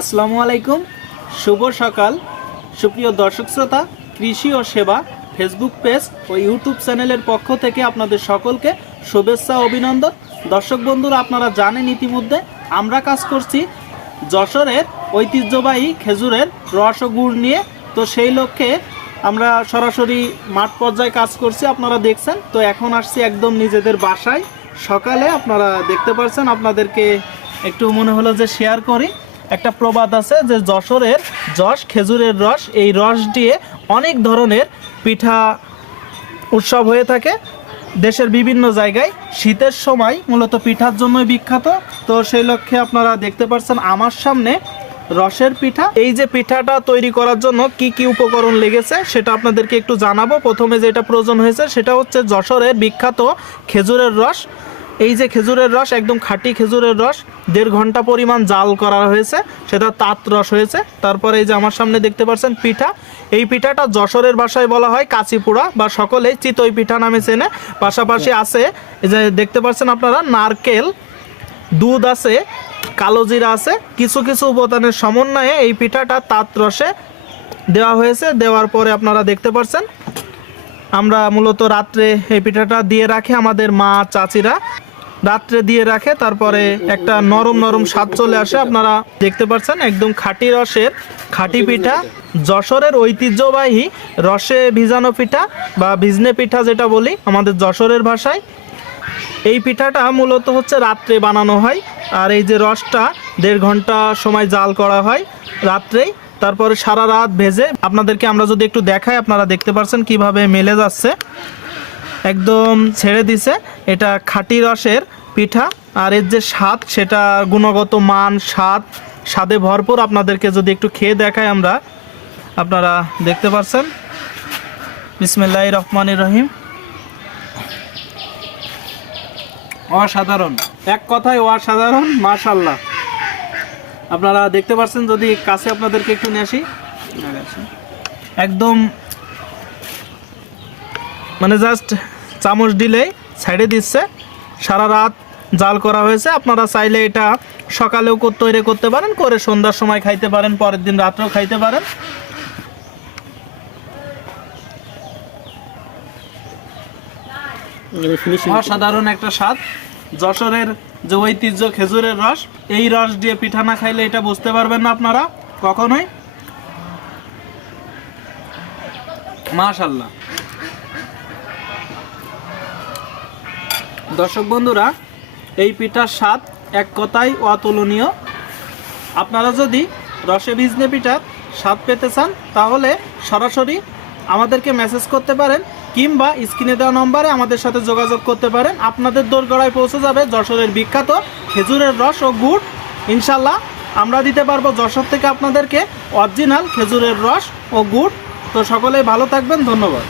আসসালামু আলাইকুম। শুভ সকাল। সুপ্রিয় দর্শক শ্রোতা, কৃষি ও সেবা ফেসবুক পেজ ও ইউটিউব চ্যানেলের পক্ষ থেকে আপনাদের সকলকে শুভেচ্ছা অভিনন্দন। দর্শক বন্ধুরা, আপনারা জানেন ইতিমধ্যে আমরা কাজ করছি যশোরের ঐতিহ্যবাহী খেজুরের রস ও গুড় নিয়ে। তো সেই লক্ষ্যে আমরা সরাসরি মাঠ পর্যায়ে কাজ করছি, আপনারা দেখছেন। তো এখন আসছি একদম নিজেদের বাসায়। সকালে আপনারা দেখতে পাচ্ছেন আপনাদেরকে একটু মনে হলো যে শেয়ার করি। একটা প্রবাদ আছে যে যশোরের যশ, খেজুরের রস, এই রস দিয়ে অনেক ধরনের পিঠা উৎসব হয়ে থাকে। দেশের বিভিন্ন জায়গায় শীতের সময় মূলত পিঠার জন্যই বিখ্যাত। তো সেই লক্ষ্যে আপনারা দেখতে পাচ্ছেন আমার সামনে রসের পিঠা। এই যে পিঠাটা তৈরি করার জন্য কি কি উপকরণ লেগেছে সেটা আপনাদেরকে একটু জানাব। প্রথমে যেটা প্রয়োজন হয়েছে সেটা হচ্ছে যশোরের বিখ্যাত খেজুরের রস। এই যে খেজুরের রস, একদম খাঁটি খেজুরের রস, দেড় ঘণ্টা পরিমাণ জাল করা হয়েছে, সেটা তাঁত রস হয়েছে। তারপরে এই যে আমার সামনে দেখতে পাচ্ছেন পিঠা। এই পিঠাটা যশোরের ভাষায় বলা হয় কাঁচিপুড়া, বা সকলে চিতই পিঠা নামে চেনে। পাশাপাশি আছে, এই যে দেখতে পাচ্ছেন আপনারা, নারকেল, দুধ আছে, কালো জিরা আছে। কিছু কিছু উপাদানের সমন্বয়ে এই পিঠাটা তাঁত রসে দেওয়া হয়েছে। দেওয়ার পরে আপনারা দেখতে পাচ্ছেন, আমরা মূলত রাত্রে এই পিঠাটা দিয়ে রাখে আমাদের মা, চাচিরা। রাত্রে দিয়ে রাখে, তারপরে একটা নরম নরম স্বাদ চলে আসে। আপনারা দেখতে পাচ্ছেন, একদম খাঁটি রসের খাঁটি পিঠা, যশোরের ঐতিহ্যবাহী রসে ভিজানো পিঠা বা ভিজনে পিঠা যেটা বলি, আমাদের যশোরের ভাষায়। এই পিঠাটা মূলত হচ্ছে রাত্রে বানানো হয়, আর এই যে রসটা দেড় ঘণ্টা সময় জাল করা হয় রাত্রেই, তারপরে সারা রাত ভেজে। আপনাদেরকে আমরা যদি একটু দেখাই, আপনারা দেখতে পাচ্ছেন কীভাবে মেলে যাচ্ছে। একদম ছেড়ে দিছে। এটা খাঁটি রসের পিঠা। আর এর যে স্বাদ, সেটা গুণগত মান, স্বাদ, স্বাদে ভরপুর। আপনাদেরকে যদি একটু খেয়ে দেখাই আমরা, আপনারা দেখতে পাচ্ছেন বিসমিল্লাহ রহমান রহিম। অসাধারণ। এক কথায় অসাধারণ মাশাল্লাহ আপনারা দেখতে পাচ্ছেন যদি কাছে আপনাদেরকে একটু নিয়ে আসি। একদম মানে জাস্ট চামচ দিলে সাইডে দিচ্ছে। সারা রাত জাল করা হয়েছে। আপনারা চাইলে এটা সকালেও তৈরি করতে পারেন করে সন্ধ্যার সময় খাইতে পারেন পরের দিন রাত্রেও খাইতে পারেন। অসাধারণ একটা স্বাদ। যশোরের যে ঐতিহ্য খেজুরের রস এই রস দিয়ে পিঠা না খাইলে এটা বুঝতে পারবেন না আপনারা কখনোই। মাশাল্লাহ দর্শক বন্ধুরা, এই পিঠার স্বাদ এক কথায় অতুলনীয়। আপনারা যদি রসে ভিজনে পিঠার স্বাদ পেতে চান, তাহলে সরাসরি আমাদেরকে মেসেজ করতে পারেন, কিংবা স্ক্রিনে দেওয়া নম্বরে আমাদের সাথে যোগাযোগ করতে পারেন। আপনাদের দোরগড়ায় পৌঁছে যাবে যশোরের বিখ্যাত খেজুরের রস ও গুড়। ইনশাল্লাহ আমরা দিতে পারব যশোর থেকে আপনাদেরকে অরিজিনাল খেজুরের রস ও গুড়। তো সকলেই ভালো থাকবেন, ধন্যবাদ।